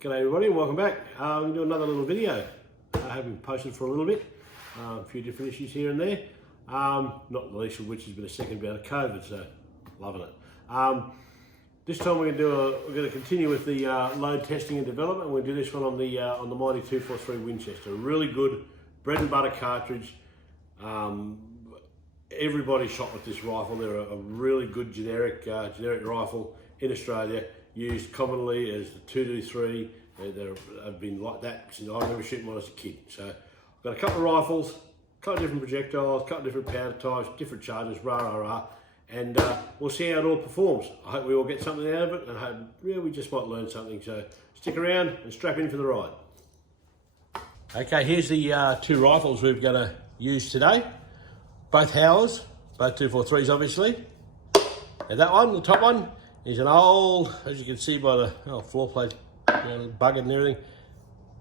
G'day everybody and welcome back. We'll do another little video. I haven't posted for a little bit. A few different issues here and there. Not the least of which has been a second bout of COVID, so loving it. This time we're going to continue with the load testing and development. We'll do this one on the mighty 243 Winchester. A really good bread and butter cartridge. Everybody shot with this rifle. They're a really good generic rifle in Australia, used commonly as the 223. They've been like that since I remember shooting one as a kid. So I've got a couple of rifles, a couple of different projectiles, a couple of different powder types, different charges, and we'll see how it all performs. I hope we all get something out of it, and I hope we just might learn something. So stick around and strap in for the ride. Okay, here's the two rifles we're going to use today. Both Howers, both 243s obviously. And that one, the top one, is an old, as you can see by the floor plate, buggered and everything.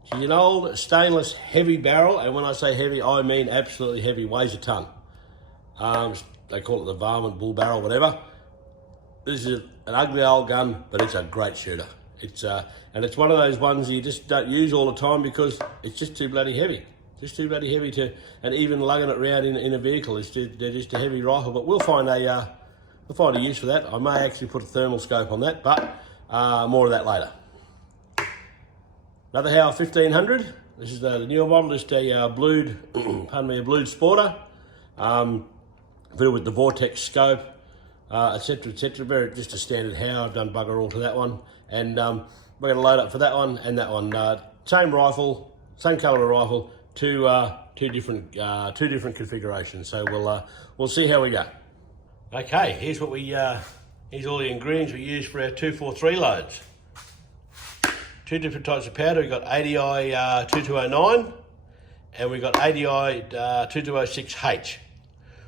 She's an old stainless heavy barrel, and when I say heavy, I mean absolutely heavy, weighs a ton. They call it the varmint bull barrel, whatever. This is an ugly old gun, but it's a great shooter. And it's one of those ones you just don't use all the time because it's just too bloody heavy. Just too bloody heavy to, and even lugging it around in a vehicle, they're just a heavy rifle. But we'll find a use for that. I may actually put a thermal scope on that, but more of that later. Another Howe 1500. This is the newer model, just a blued, pardon me, a blued sporter, fitted with the vortex scope, etc., etc. Very just a standard Howe. I've done bugger all to that one, and we're going to load up for that one and that one. Same rifle, same colour of rifle, two different configurations. So we'll see how we go. Okay, here's what here's all the ingredients we use for our 243 loads. Two different types of powder. We've got ADI 2209 and we've ADI 2206H.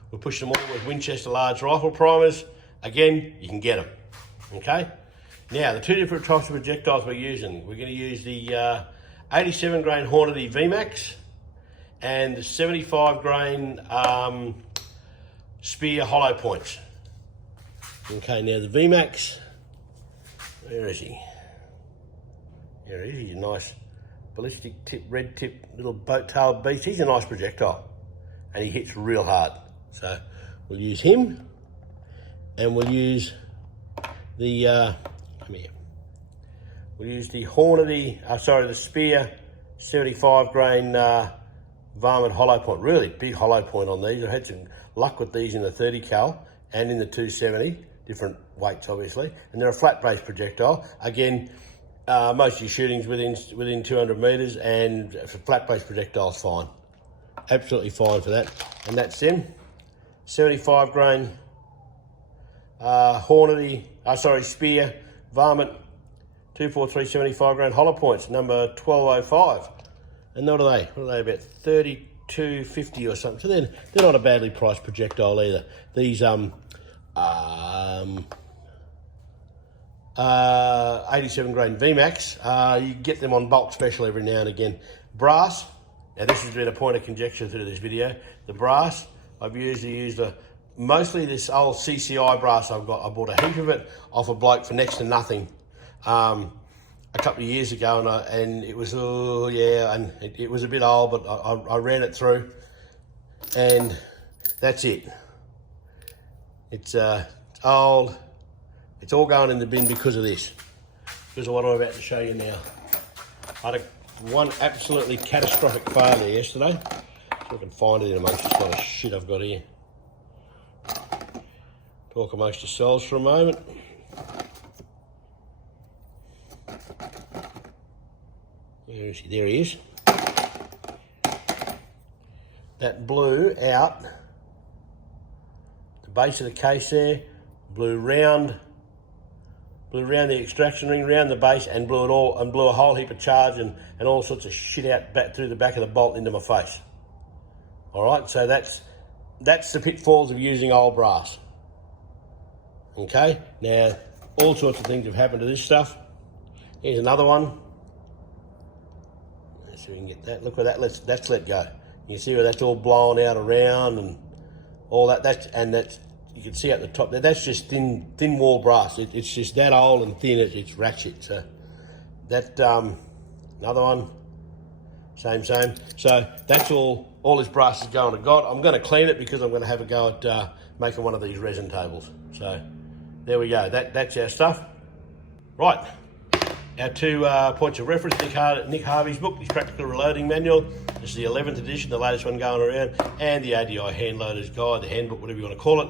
We'll push them all with Winchester large rifle primers. Again, you can get them. Okay. Now the two different types of projectiles we're using. We're going to use the 87 grain Hornady VMAX and the 75 grain Spear hollow points. Okay, now the VMAX, where is he? There he is. He's a nice ballistic tip, red tip, little boat-tailed beast. He's a nice projectile and he hits real hard. So we'll use him, and we'll use the, come here. We'll use the Hornady, the Spear 75 grain varmint hollow point. Really big hollow point on these. I had some luck with these in the 30 cal and in the 270, different weights obviously, and they're a flat base projectile. Again, most of your shooting's within 200 metres, and for flat base projectiles, fine, absolutely fine for that. And that's them, 75 grain Hornady, Spear varmint 243 75 grain hollow points, number 1205. And what are they? What are they, about 32.50 or something? So they're not a badly priced projectile either. These 87 grain VMAX, you get them on bulk special every now and again. Brass. Now this has been a point of conjecture through this video. The brass I've used mostly this old CCI brass I've got. I bought a heap of it off a bloke for next to nothing a couple of years ago, and it was and it was a bit old, but I ran it through, and that's it. It's old. It's all going in the bin because of this, because of what I'm about to show you now. I had one absolutely catastrophic failure yesterday. See if I can find it in amongst this lot of shit I've got here. Talk amongst yourselves for a moment. Where is he? There he is. That blew out the base of the case there, blew round the extraction ring, round the base, and blew it all, and blew a whole heap of charge and all sorts of shit out back through the back of the bolt into my face. All right, so that's the pitfalls of using old brass. Okay, now all sorts of things have happened to this stuff. Here's another one. Let's see if we can get that. Look where that's let go. You can see where that's all blown out around and all that. That's you can see at the top there, that's just thin wall brass. It's just that old and thin, it's ratchet. So that another one, same. So that's all this brass is going to got. I'm going to clean it because I'm going to have a go at making one of these resin tables. So there we go, that's our stuff. Right, our 2 points of reference, Nick Harvey's book, his Practical Reloading Manual. This is the 11th edition, the latest one going around, and the ADI Hand Loader's Guide, the handbook, whatever you want to call it.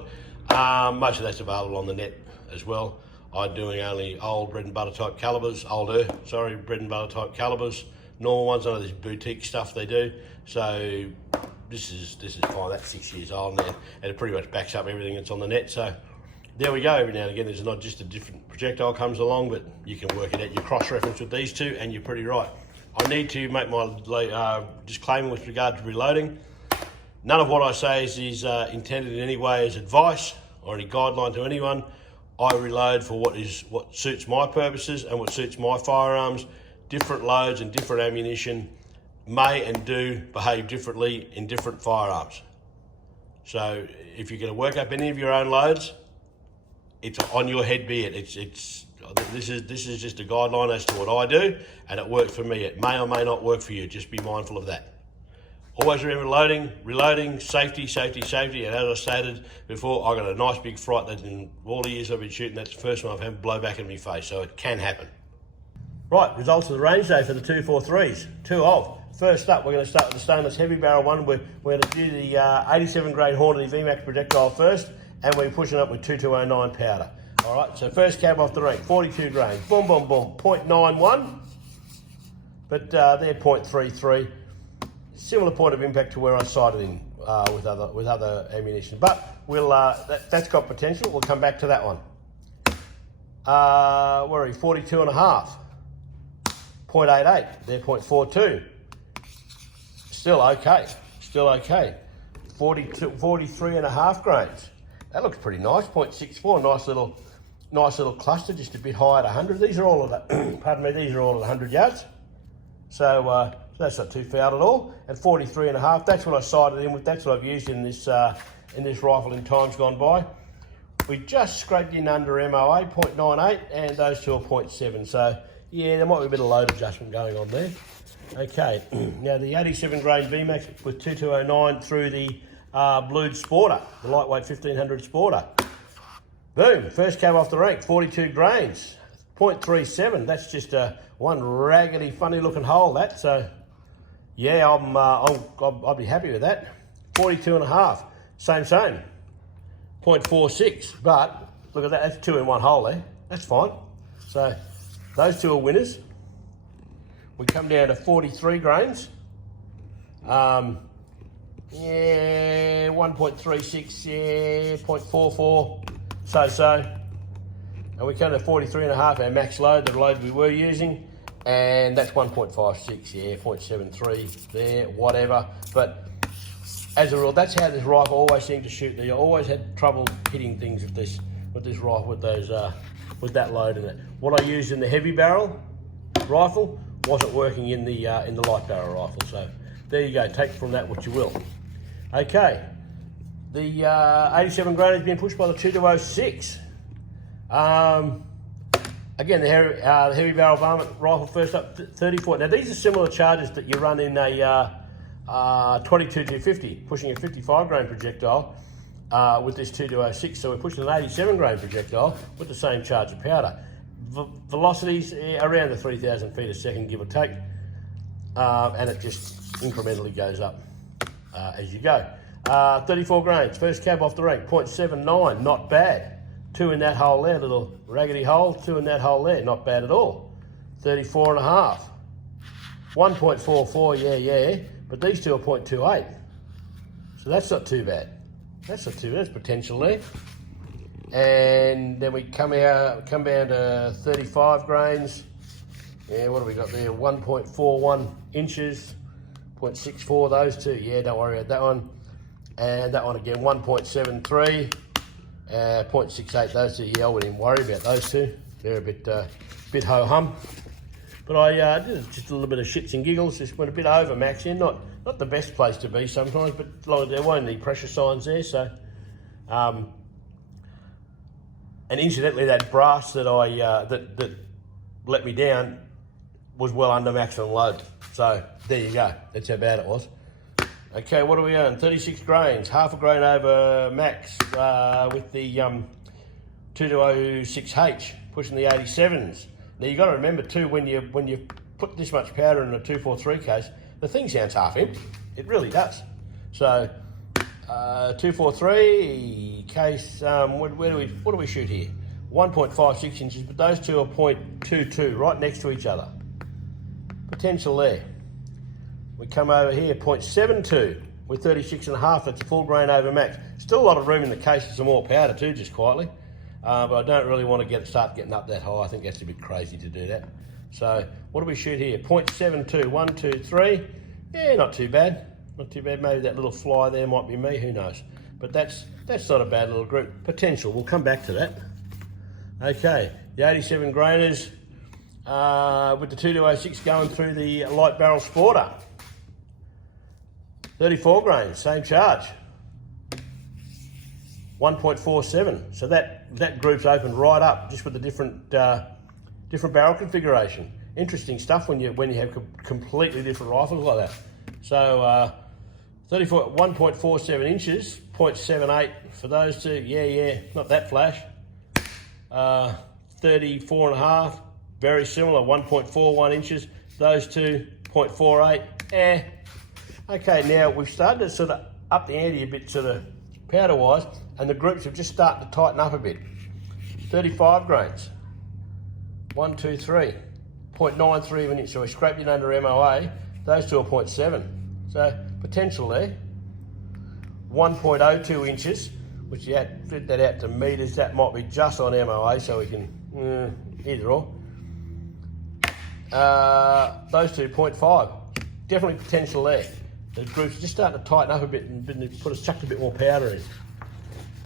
Most of that's available on the net as well. I'm doing only old bread and butter type calibers, bread and butter type calibers, normal ones, none of this boutique stuff they do. So this is fine. That's 6 years old now, and it pretty much backs up everything that's on the net. So there we go. Every now and again, there's not just a different projectile comes along, but you can work it out. You cross-reference with these two, and you're pretty right. I need to make my disclaimer with regard to reloading. None of what I say is intended in any way as advice or any guideline to anyone. I reload for what suits my purposes and what suits my firearms. Different loads and different ammunition may and do behave differently in different firearms. So if you're going to work up any of your own loads, it's on your head be it. This is just a guideline as to what I do, and it worked for me. It may or may not work for you. Just be mindful of that. Always remember reloading, safety, and as I stated before, I got a nice big fright that in all the years I've been shooting, that's the first one I've had blow back in my face, so it can happen. Right, results of the range day for the 243s. 2 of. First up, we're going to start with the stainless heavy barrel one. We're going to do the 87 grain Hornady VMAX projectile first, and we're pushing up with 2209 powder. All right, so first cab off the rank, 42 grains, boom, 0.91, but they're 0.33. Similar point of impact to where I sighted in with other ammunition, but we'll that's got potential. We'll come back to that one. Where are we? 42 and a half, 0.88. They're 0.42. Still okay. 43 and a half grains. That looks pretty nice. 0.64. Nice little cluster, just a bit high at 100. These are all at pardon me. These are all at 100 yards. So that's not too foul at all. At 43 and a half, that's what I sighted in with. That's what I've used in this rifle in times gone by. We just scraped in under MOA, 0.98, and those two are 0.7. So yeah, there might be a bit of load adjustment going on there. Okay, now the 87 grain VMAX with 2209 through the blued Sporter, the lightweight 1500 Sporter. Boom, first cab off the rank, 42 grains, 0.37. That's just one raggedy, funny looking hole, that. So yeah, I'll be happy with that. 42 and a half, same, 0.46. But look at that, that's 2 in one hole there. That's fine. So those two are winners. We come down to 43 grains. Yeah, 1.36, yeah, 0.44, so. And we come to 43 and a half, our max load, the load we were using, and that's 1.56, yeah, 0.73 there, whatever. But as a rule, that's how this rifle always seemed to shoot. I always had trouble hitting things with this rifle, with that load in it. What I used in the heavy barrel rifle wasn't working in the light barrel rifle. So there you go, take from that what you will. Okay, the 87 grain has been pushed by the 2206. Again, the heavy barrel varmint rifle first up, 34. Now these are similar charges that you run in a 22-250, pushing a 55 grain projectile with this 2206. So we're pushing an 87 grain projectile with the same charge of powder. Velocities around the 3,000 feet a second, give or take, and it just incrementally goes up as you go. 34 grains, first cab off the rank, 0.79, not bad. 2 in that hole there, little raggedy hole, 2 in that hole there, not bad at all. 34 and a half, 1.44, yeah, but these two are 0.28, so that's not too bad. That's potential there. And then we come down to 35 grains. Yeah, what have we got there? 1.41 inches, 0.64 those two. Yeah, don't worry about that one. And that one again, 1.73, 0.68 those two. Yeah, I wouldn't even worry about those two. They're a bit ho-hum. But I did just a little bit of shits and giggles. Just went a bit over max in. Not the best place to be sometimes, but there weren't any pressure signs there. So. And incidentally, that brass that that let me down, was well under maximum load. So there you go, that's how bad it was. Okay, what are we on? 36 grains, half a grain over max with the 2206H, pushing the 87s. Now you got to remember too, when you put this much powder in a 243 case, the thing sounds half empty. It really does. So 243 case, what do we shoot here? 1.56 inches, but those two are 0.22, right next to each other. Potential there. We come over here, 0.72 with 36.5, that's a full grain over max. Still a lot of room in the case for some more powder too, just quietly. But I don't really want to start getting up that high. I think that's a bit crazy to do that. So what do we shoot here? 0.72, 1, 2, 3. Yeah, not too bad. Not too bad. Maybe that little fly there might be me, who knows. But that's not a bad little group. Potential, we'll come back to that. Okay, the 87 grainers with the 2206 going through the light barrel sporter. 34 grains, same charge. 1.47. So that group's opened right up, just with the different barrel configuration. Interesting stuff when you have completely different rifles like that. So 1.47 inches, 0.78 for those two. Yeah, not that flash. 34.5, very similar, 1.41 inches. Those two, 0.48. Okay, now we've started to sort of up the ante a bit, sort of powder-wise, and the groups have just started to tighten up a bit. 35 grains. 1, 2, 3. 0.93 of an inch, so we scraped it under MOA. Those two are 0.7. So potential there. 1.02 inches, which you have to fit that out to metres. That might be just on MOA, so we can, either or. Those two, 0.5. Definitely potential there. The groups are just starting to tighten up a bit and chucked a bit more powder in.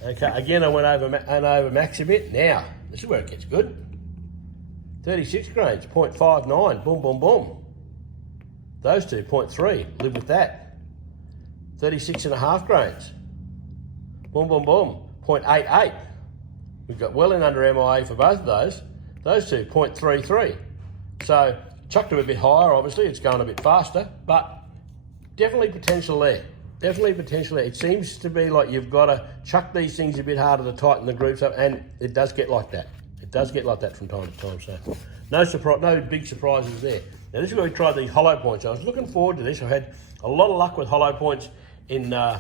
Okay, again I went over max a bit. Now, this is where it gets good. 36 grains, 0.59, boom, boom, boom. Those two, 0.3, live with that. 36.5 grains, boom, boom, boom, 0.88. We've got well in under MIA for both of those. Those two, 0.33. So, chucked them a bit higher, obviously, it's going a bit faster, but definitely potential there. Definitely potential there. It seems to be like you've got to chuck these things a bit harder to tighten the groups up, and it does get like that. It does get like that from time to time, so no big surprises there. Now this is where we tried these hollow points. I was looking forward to this. I've had a lot of luck with hollow points in the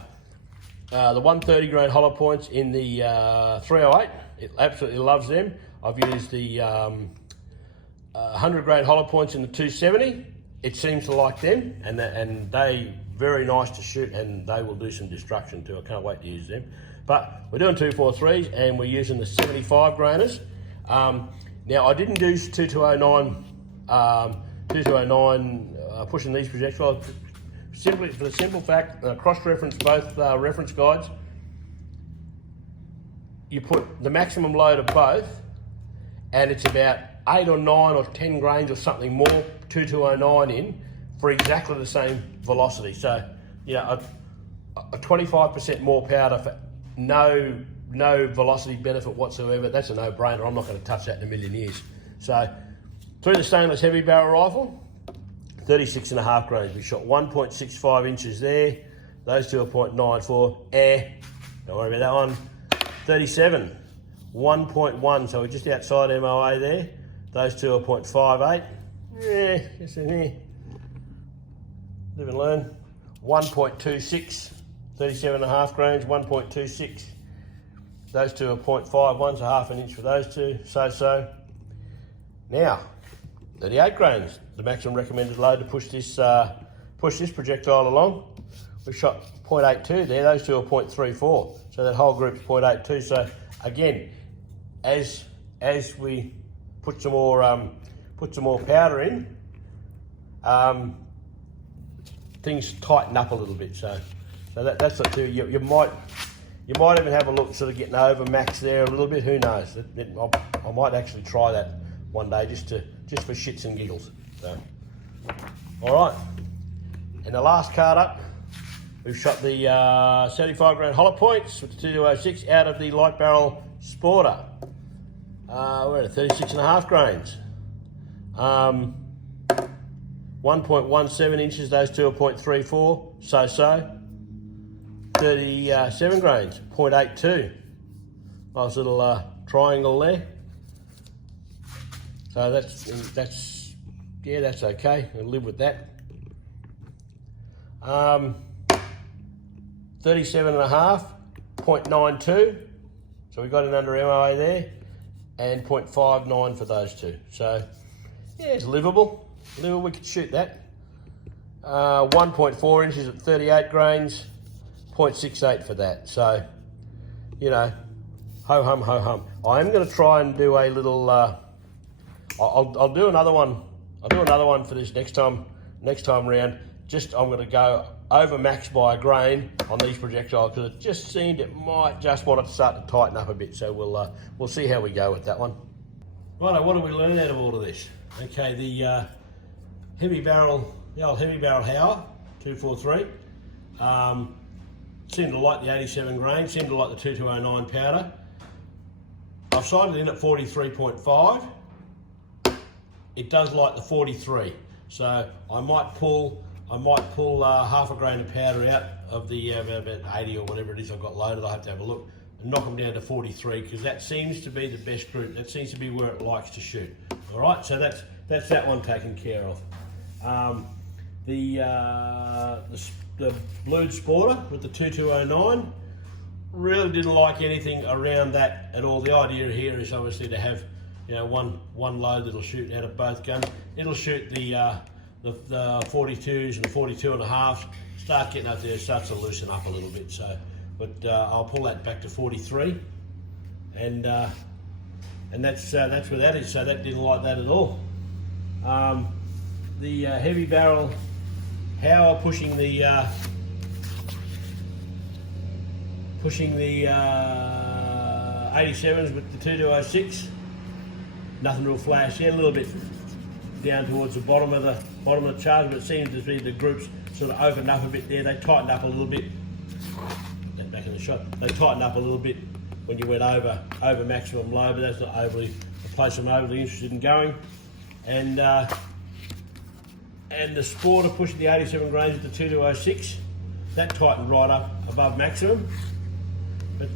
130 grain hollow points in the 308. It absolutely loves them. I've used the 100 grain hollow points in the 270. It seems to like them, and they very nice to shoot, and they will do some destruction too. I can't wait to use them. But we're doing 243s, and we're using the 75 grainers. Now I didn't do 2209 pushing these projectiles simply for the simple fact that I cross-reference both reference guides. You put the maximum load of both, and it's about 8 or 9 or 10 grains or something more 2209 in for exactly the same velocity. So, a 25% more powder for no velocity benefit whatsoever. That's a no-brainer. I'm not going to touch that in a million years. So, through the stainless heavy barrel rifle, 36.5 grains. We shot 1.65 inches there. Those two are 0.94. Don't worry about that one. 37, 1.1. So we're just outside MOA there. Those two are 0.58. Just in here. Live and learn. 1.26. 37.5 grains, 1.26. Those two are 0.5. One's a half an inch for those two. So. Now, 38 grains, the maximum recommended load to push this projectile along. We've shot 0.82 there. Those two are 0.34. So that whole group's 0.82. So again, as we put some more powder in, things tighten up a little bit. So that's the two. You might even have a look, sort of getting over max there a little bit. Who knows? I might actually try that one day just for shits and giggles. So, all right. And the last card up, we've shot the 75 grain hollow points with the 2206 out of the light barrel sporter. We're at 36.5 grains. 1.17 inches, those two are 0.34, so. 37 grains, 0.82. Nice little triangle there. So that's okay. I'll live with that. 37.5, 0.92. So we got it under MOA there, and 0.59 for those two. So yeah, it's livable. We could shoot that. 1.4 inches at 38 grains, 0.68 for that. So, you know, ho hum, ho hum. I am going to try and do a little. I'll do another one. I'll do another one for this next time round. Just I'm going to go over max by a grain on these projectiles because it just seemed it might just want to start to tighten up a bit. So we'll see how we go with that one. Righto, what do we learn out of all of this? Okay, the old heavy barrel Hauer 243 seemed to like the 87 grain, seemed to like the 2209 powder. I've sighted in at 43.5. It does like the 43, so I might pull half a grain of powder out of the about 80 or whatever it is I've got loaded. I have to have a look and knock them down to 43 because that seems to be the best group. That seems to be where it likes to shoot. All right, so that's that one taken care of. The blued sporter with the 2209 really didn't like anything around that at all. The idea here is obviously to have, you know, one load that'll shoot out of both guns. It'll shoot the 42s and the 42.5s. Start getting up there, starts to loosen up a little bit. So, but I'll pull that back to 43, and that's where that is. So that didn't like that at all. The heavy barrel Hauer pushing the 87s with the 2206. Nothing real flash. Yeah, a little bit down towards the bottom of the charge, but it seems to be the groups sort of opened up a bit there. They tightened up a little bit. Get back in the shot. They tightened up a little bit when you went over maximum load, but that's not overly a place I'm overly interested in going. And the sporter pushing the 87 grains with the 2206, that tightened right up above maximum, but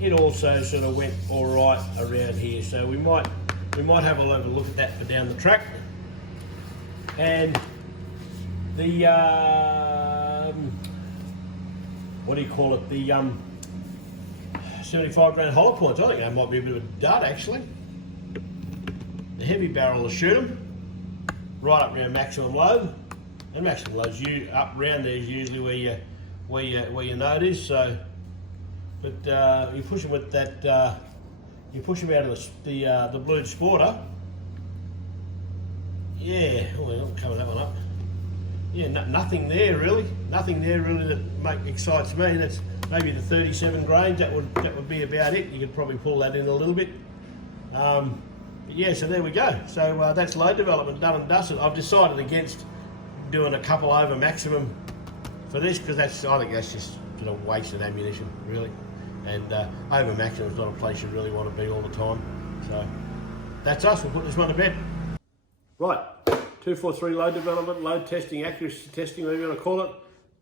it also sort of went all right around here. So we might have a look at that for down the track. And the what do you call it? The 75 grain hollow points. I think that might be a bit of a dud actually. The heavy barrel will shoot them right up around maximum load, and maximum load's up around there is usually where your node is. So, but you push them with that. You push them out of the blued sporter. Yeah, I'll cover that one up. Yeah, nothing there really. Nothing there really that excites me. That's maybe the 37 grains. That would be about it. You could probably pull that in a little bit. But yeah, so there we go. So that's load development done and dusted. I've decided against doing a couple over maximum for this because I think that's just sort of wasted ammunition really. And over maximum is not a place you really want to be all the time. So that's us. We'll put this one to bed. Right, 243 load development, load testing, accuracy testing, whatever you want to call it,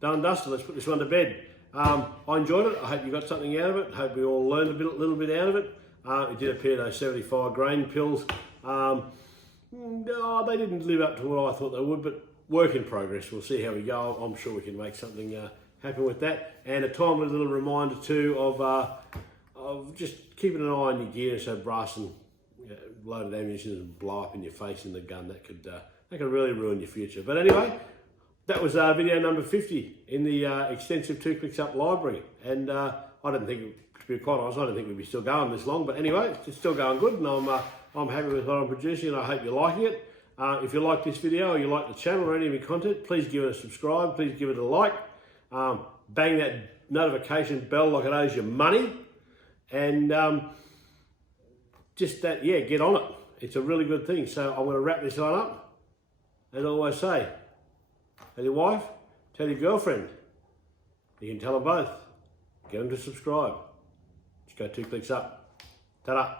done and dusted. Let's put this one to bed. I enjoyed it. I hope you got something out of it. I hope we all learned a little bit out of it. It did appear those 75 grain pills, they didn't live up to what I thought they would, but work in progress. We'll see how we go. I'm sure we can make something happen with that. And a timely little reminder too of just keeping an eye on your gear, so brass and loaded ammunition doesn't blow up in your face in the gun. That could really ruin your future. But anyway, that was video number 50 in the extensive 2 Clicks Up library. And I didn't think, to be quite honest, I didn't think we'd be still going this long. But anyway, it's still going good, and I'm happy with what I'm producing, and I hope you're liking it. If you like this video or you like the channel or any of my content, please give it a subscribe. Please give it a like. Bang that notification bell like it owes you money. And just that, yeah, get on it. It's a really good thing. So I'm going to wrap this one up. As I always say, tell your wife, tell your girlfriend. You can tell them both. Get them to subscribe. Just go 2 clicks up. Ta-da.